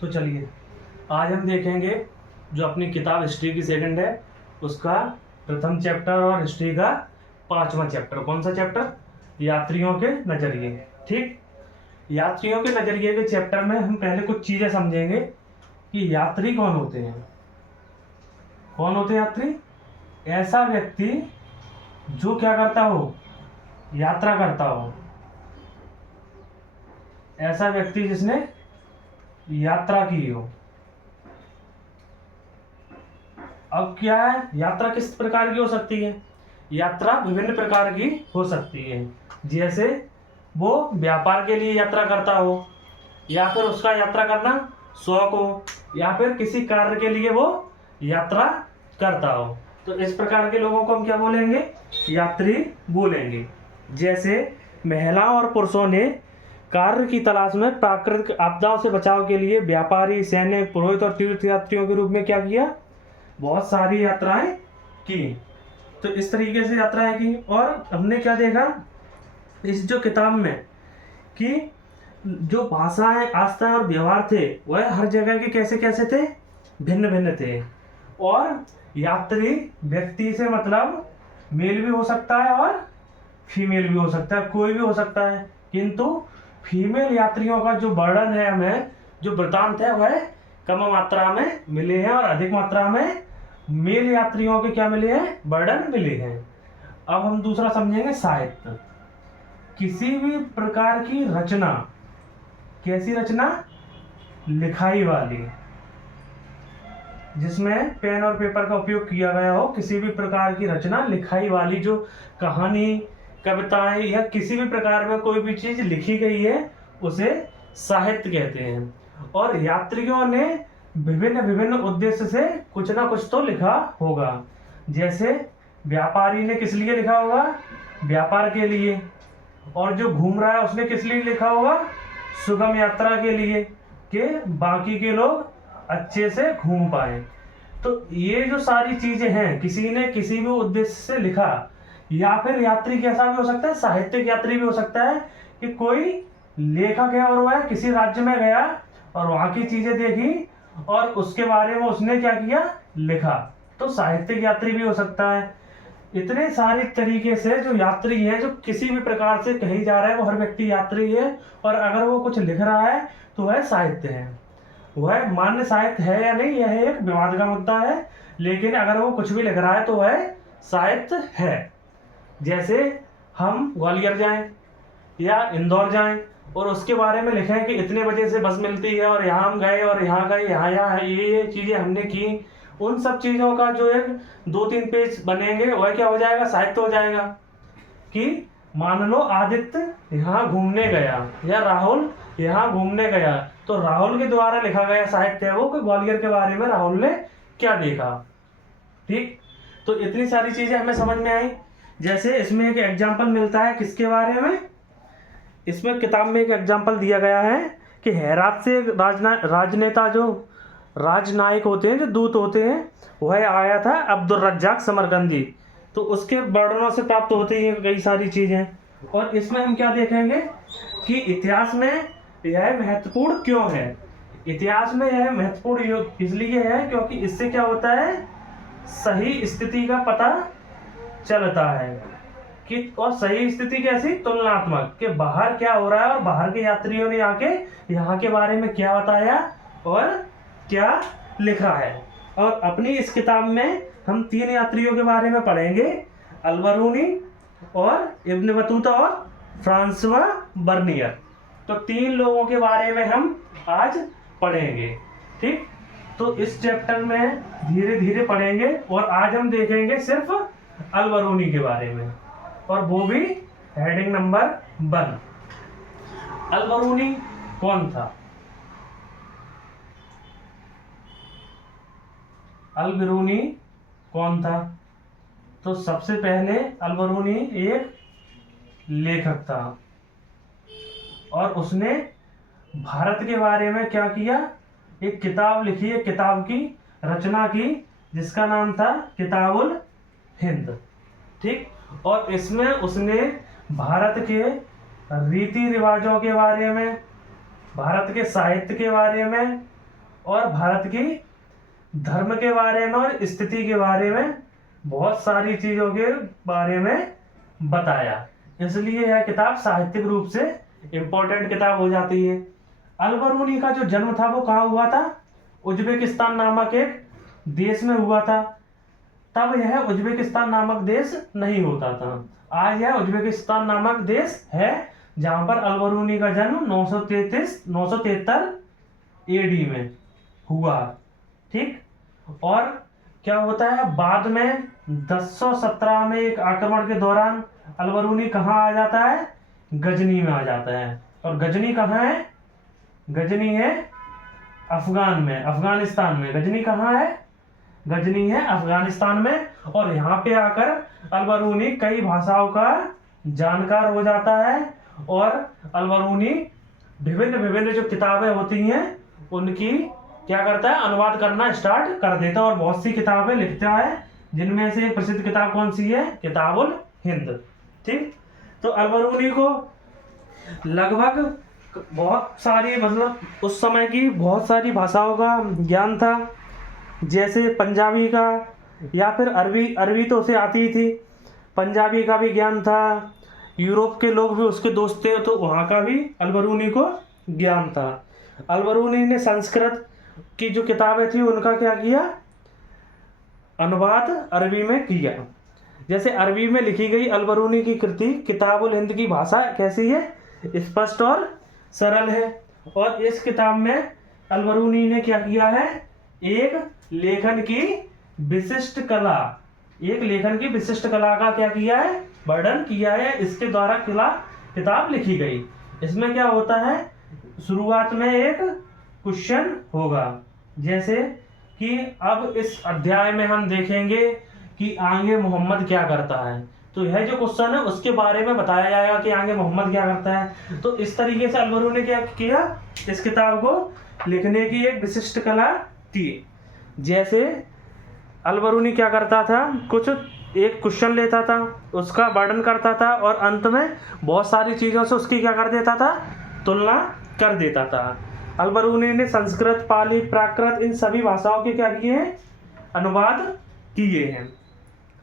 तो चलिए आज हम देखेंगे जो अपनी किताब हिस्ट्री की सेकंड है उसका प्रथम चैप्टर और हिस्ट्री का 5वां चैप्टर। कौन सा चैप्टर? यात्रियों के नजरिए। ठीक, यात्रियों के नजरिए के चैप्टर में हम पहले कुछ चीजें समझेंगे कि यात्री कौन होते हैं। कौन होते हैं यात्री? ऐसा व्यक्ति जो क्या करता हो, यात्रा करता हो। ऐसा व्यक्ति जिसने यात्रा की हो। अब क्या है, यात्रा किस प्रकार की हो सकती है? यात्रा विभिन्न प्रकार की हो सकती है। जैसे वो व्यापार के लिए यात्रा करता हो, या फिर उसका यात्रा करना शौक हो, या फिर किसी कार्य के लिए वो यात्रा करता हो। तो इस प्रकार के लोगों को हम क्या बोलेंगे? यात्री बोलेंगे। जैसे महिलाओं और पुरुषों ने कार्य की तलाश में प्राकृतिक आपदाओं से बचाव के लिए व्यापारी, सैनिक, पुरोहित और तीर्थयात्रियों के रूप में क्या किया? बहुत सारी यात्राएं की। तो इस तरीके से यात्राएं की। और हमने क्या देखा इस जो किताब में कि जो भाषाएं, आस्था और व्यवहार थे वह हर जगह के कैसे कैसे थे? भिन्न भिन्न थे। और यात्री व्यक्ति से मतलब मेल भी हो सकता है और फीमेल भी हो सकता है, कोई भी हो सकता है। किंतु फीमेल यात्रियों का जो वर्णन है, हमें जो वृतांत है वह कम मात्रा में मिले हैं और अधिक मात्रा में मेल यात्रियों के क्या मिले हैं? वर्णन मिले हैं। अब हम दूसरा समझेंगे साहित्य। किसी भी प्रकार की रचना, कैसी रचना? लिखाई वाली, जिसमें पेन और पेपर का उपयोग किया गया हो। किसी भी प्रकार की रचना लिखाई वाली, जो कहानी, कविताएं या किसी भी प्रकार में कोई भी चीज लिखी गई है उसे साहित्य कहते हैं। और यात्रियों ने विभिन्न विभिन्न उद्देश्य से कुछ ना कुछ तो लिखा होगा। जैसे व्यापारी ने किस लिए लिखा होगा? व्यापार के लिए। और जो घूम रहा है उसने किस लिए लिखा होगा? सुगम यात्रा के लिए, कि बाकी के लोग अच्छे से घूम पाए। तो ये जो सारी चीजें हैं, किसी ने किसी भी उद्देश्य से लिखा। या फिर यात्री कैसा भी हो सकता है? साहित्यिक यात्री भी हो सकता है कि कोई लेखक है और वह किसी राज्य में गया और वहां की चीजें देखी और उसके बारे में उसने क्या किया? लिखा। तो साहित्यिक यात्री भी हो सकता है। इतने सारे तरीके से जो यात्री है, जो किसी भी प्रकार से कहीं जा रहा है, वो हर व्यक्ति यात्री है। और अगर वो कुछ लिख रहा है तो वह साहित्य है। वह मान्य साहित्य है या नहीं, यह एक विवाद का मुद्दा है। लेकिन अगर वो कुछ भी लिख रहा है तो वह साहित्य है। जैसे हम ग्वालियर जाएं या इंदौर जाएं और उसके बारे में लिखें कि इतने बजे से बस मिलती है और यहाँ हम गए और यहाँ गए, यहाँ ये चीजें हमने की। उन सब चीजों का जो एक 2-3 पेज बनेंगे वह क्या हो जाएगा? साहित्य हो जाएगा। कि मान लो आदित्य यहाँ घूमने गया या राहुल यहाँ घूमने गया, तो राहुल के द्वारा लिखा गया साहित्य है वो, कि ग्वालियर के बारे में राहुल ने क्या देखा। ठीक, तो इतनी सारी चीजें हमें समझ में आई। जैसे इसमें एक एग्जाम्पल मिलता है किसके बारे में? इसमें किताब में एक एग्जाम्पल दिया गया है कि हेरात से राजनेता, जो राजनायक होते हैं, जो दूत होते हैं, वह आया था अब्दुल रज्जाक समरकंदी। तो उसके वर्णनों से प्राप्त होती हैं कई सारी चीजें। और इसमें हम क्या देखेंगे कि इतिहास में यह महत्वपूर्ण क्यों है। इतिहास में यह महत्वपूर्ण इसलिए है क्योंकि इससे क्या होता है? सही स्थिति का पता चलता है। कि और सही स्थिति कैसी? तुलनात्मक, कि बाहर क्या हो रहा है और बाहर के यात्रियों ने आके यहाँ के बारे में क्या बताया और क्या लिखा है। और अपनी इस किताब में हम 3 यात्रियों के बारे में पढ़ेंगे, अल-बरूनी और इब्न बतूता और फ्रांसवा बर्नियर। तो 3 लोगों के बारे में हम आज पढ़ेंगे। ठीक, तो इस चैप्टर में धीरे धीरे पढ़ेंगे और आज हम देखेंगे सिर्फ अल-बरूनी के बारे में, और वो भी हेडिंग नंबर 1। अल-बरूनी कौन था? अल-बरूनी कौन था? तो सबसे पहले अल-बरूनी एक लेखक था और उसने भारत के बारे में क्या किया? एक किताब लिखी, एक किताब की रचना की जिसका नाम था किताबुल हिंद। ठीक, और इसमें उसने भारत के रीति रिवाजों के बारे में, भारत के साहित्य के बारे में, और भारत की धर्म के बारे में और स्थिति के बारे में बहुत सारी चीज़ों के बारे में बताया। इसलिए यह किताब साहित्यिक रूप से इम्पोर्टेंट किताब हो जाती है। अल-बरूनी का जो जन्म था वो कहाँ हुआ था? उज्बेकिस्तान नामक एक देश में हुआ था। तब यह उज्बेकिस्तान नामक देश नहीं होता था। आज यह उज्बेकिस्तान नामक देश है, जहां पर अल-बरूनी का जन्म 973 AD में हुआ। ठीक। और क्या होता है, बाद में 1017 में एक आक्रमण के दौरान अल-बरूनी कहाँ आ जाता है? गजनी में आ जाता है। और गजनी कहाँ है? गजनी है अफगानिस्तान में। गजनी कहाँ है? गजनी है अफगानिस्तान में। और यहाँ पे आकर अल-बरूनी कई भाषाओं का जानकार हो जाता है और अल-बरूनी विभिन्न विभिन्न जो किताबें होती हैं उनकी क्या करता है? अनुवाद करना स्टार्ट कर देता है और बहुत सी किताबें लिखता है, जिनमें से प्रसिद्ध किताब कौन सी है? किताबुल हिंद। ठीक। तो अल-बरूनी को लगभग बहुत सारी, मतलब उस समय की बहुत सारी भाषाओं का ज्ञान था, जैसे पंजाबी का या फिर अरबी तो उसे आती ही थी। पंजाबी का भी ज्ञान था। यूरोप के लोग भी उसके दोस्त थे, तो वहाँ का भी अल-बरूनी को ज्ञान था। अल-बरूनी ने संस्कृत की जो किताबें थी उनका क्या किया? अनुवाद अरबी में किया। जैसे अरबी में लिखी गई अल-बरूनी की कृति किताबुल हिंद की भाषा कैसी है? स्पष्ट और सरल है। और इस किताब में अल-बरूनी ने क्या किया है? एक लेखन की विशिष्ट कला का क्या किया है? वर्णन किया है। इसके द्वारा किताब लिखी गई। इसमें क्या होता है? शुरुआत में एक क्वेश्चन होगा, जैसे कि अब इस अध्याय में हम देखेंगे कि आगे मोहम्मद क्या करता है। तो यह जो क्वेश्चन है उसके बारे में बताया जाएगा कि आगे मोहम्मद क्या करता है। तो इस तरीके से अल-बरूनी ने क्या किया? इस किताब को लिखने की एक विशिष्ट कला थी। जैसे अल-बरूनी क्या करता था? एक क्वेश्चन लेता था, उसका वर्णन करता था और अंत में बहुत सारी चीज़ों से उसकी क्या कर देता था? तुलना कर देता था। अल-बरूनी ने संस्कृत, पाली, प्राकृत इन सभी भाषाओं के क्या किए हैं? अनुवाद किए हैं।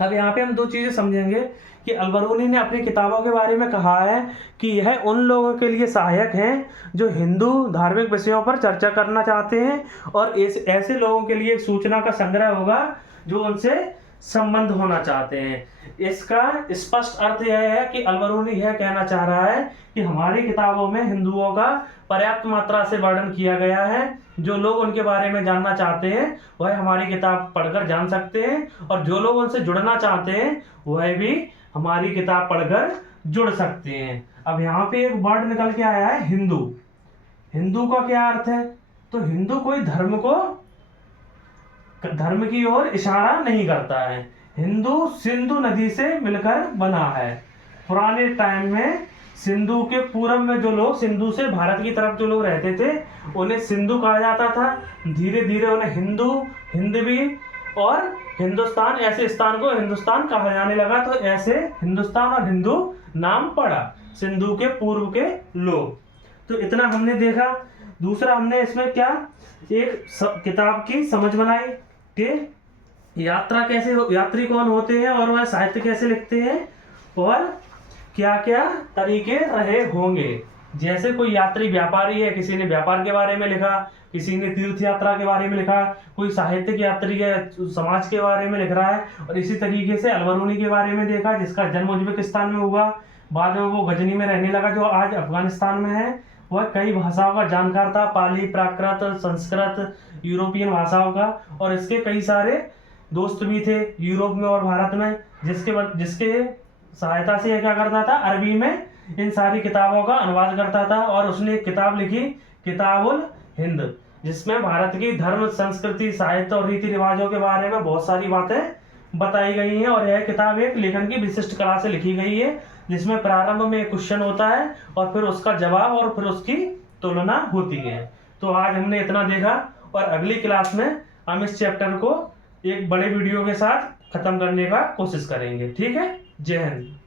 अब यहाँ पे हम दो चीज़ें समझेंगे कि अल-बरूनी ने अपनी किताबों के बारे में कहा है कि यह उन लोगों के लिए सहायक हैं जो हिंदू धार्मिक विषयों पर चर्चा करना चाहते हैं, और ऐसे लोगों के लिए एक सूचना का संग्रह होगा जो उनसे संबंध होना चाहते हैं। इसका स्पष्ट अर्थ यह है कि अल-बरूनी यह कहना चाह रहा है कि हमारी किताबों में हिंदुओं का पर्याप्त मात्रा से वर्णन किया गया है। जो लोग उनके बारे में जानना चाहते हैं वह हमारी किताब पढ़कर जान सकते हैं, और जो लोग उनसे जुड़ना चाहते हैं वह भी हमारी किताब पढ़कर जुड़ सकते हैं। अब यहाँ पे एक वर्ड निकल के आया है, हिंदू। हिंदू का क्या अर्थ है? तो हिंदू कोई धर्म की ओर इशारा नहीं करता है। हिंदू सिंधु नदी से मिलकर बना है। पुराने टाइम में सिंधु के पूर्व में जो लोग, सिंधु से भारत की तरफ जो लोग रहते थे उन्हें सिंधु कहा जाता था। धीरे धीरे उन्हें हिंदवी और हिंदुस्तान, ऐसे स्थान को हिंदुस्तान कहा जाने लगा। तो ऐसे हिंदुस्तान और हिंदू नाम पड़ा सिंधु के पूर्व के लोग। तो इतना हमने देखा। दूसरा हमने इसमें क्या एक किताब की समझ बनाई कि यात्री कौन होते हैं और वह साहित्य कैसे लिखते हैं और क्या क्या तरीके रहे होंगे। जैसे कोई यात्री व्यापारी है, किसी ने व्यापार के बारे में लिखा, किसी ने तीर्थ यात्रा के बारे में लिखा, कोई साहित्यिक यात्री है, समाज के बारे में लिख रहा है। और इसी तरीके से अल-बरूनी के बारे में देखा, जिसका जन्म उज्बेकिस्तान में हुआ, बाद में वो गजनी में रहने लगा जो आज अफगानिस्तान में है। वह कई भाषाओं का जानकार था, पाली, प्राकृत, संस्कृत, यूरोपियन भाषाओं का, और इसके कई सारे दोस्त भी थे यूरोप में और भारत में, जिसके सहायता से यह क्या करता था? अरबी में इन सारी किताबों का अनुवाद करता था। और उसने एक किताब लिखी, किताबुल हिंद, जिसमें भारत की धर्म, संस्कृति, साहित्य और रीति रिवाजों के बारे में बहुत सारी बातें बताई गई हैं। और यह किताब एक लेखन की विशिष्ट कला से लिखी गई है, जिसमें प्रारंभ में एक क्वेश्चन होता है और फिर उसका जवाब और फिर उसकी तुलना होती है। तो आज हमने इतना देखा, और अगली क्लास में हम इस चैप्टर को एक बड़े वीडियो के साथ खत्म करने का कोशिश करेंगे। ठीक है। जय हिंद।